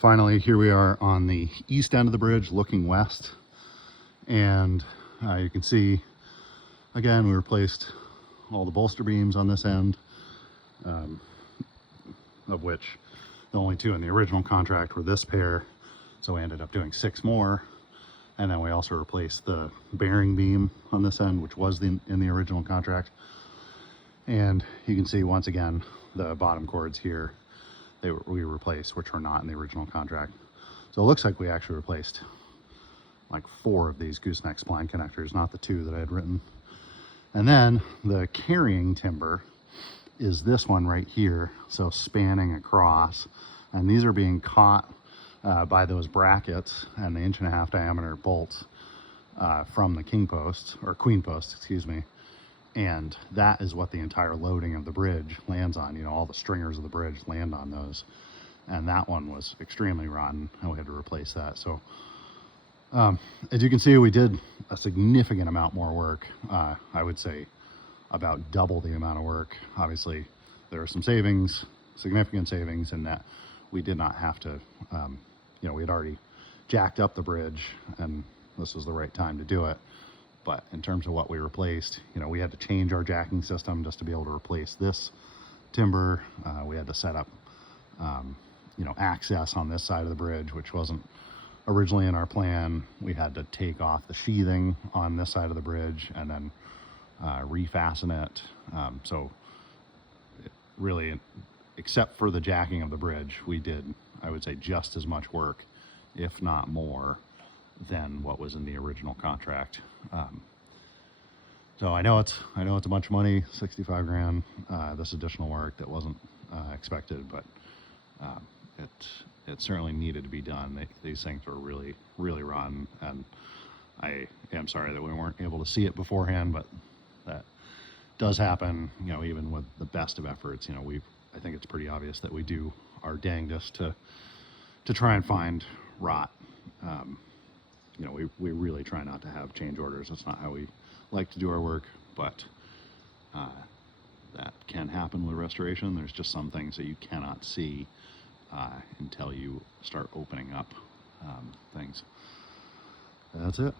finally, here we are on the east end of the bridge looking west, and you can see again we replaced all the bolster beams on this end, of which the only two in the original contract were this pair, so we ended up doing 6 more. And then we also replaced the bearing beam on this end, which was in the original contract. And you can see once again the bottom cords here we replaced, which were not in the original contract. So it looks like we actually replaced like 4 of these gooseneck spline connectors, not the 2 that I had written. And then the carrying timber is this one right here, so spanning across, and these are being caught by those brackets and the 1.5-inch diameter bolts from the king post, or queen post, excuse me. And that is what the entire loading of the bridge lands on. You know, all the stringers of the bridge land on those. And that one was extremely rotten, and we had to replace that. So as you can see, we did a significant amount more work. I would say about double the amount of work. Obviously, there are some savings, significant savings, in that we did not have to, you know, we had already jacked up the bridge, and this was the right time to do it. But in terms of what we replaced, you know, we had to change our jacking system just to be able to replace this timber. We had to set up, you know, access on this side of the bridge, which wasn't originally in our plan. We had to take off the sheathing on this side of the bridge and then refasten it. So really, except for the jacking of the bridge, we did, I would say, just as much work, if not more, than what was in the original contract. So I know it's a bunch of money, 65 grand, this additional work that wasn't expected, but it certainly needed to be done. These things were really, really rotten, and I am sorry that we weren't able to see it beforehand, but that does happen, you know, even with the best of efforts. You know, I think it's pretty obvious that we do our dangest to try and find rot. You know, we really try not to have change orders. That's not how we like to do our work, but that can happen with restoration. There's just some things that you cannot see until you start opening up things. That's it.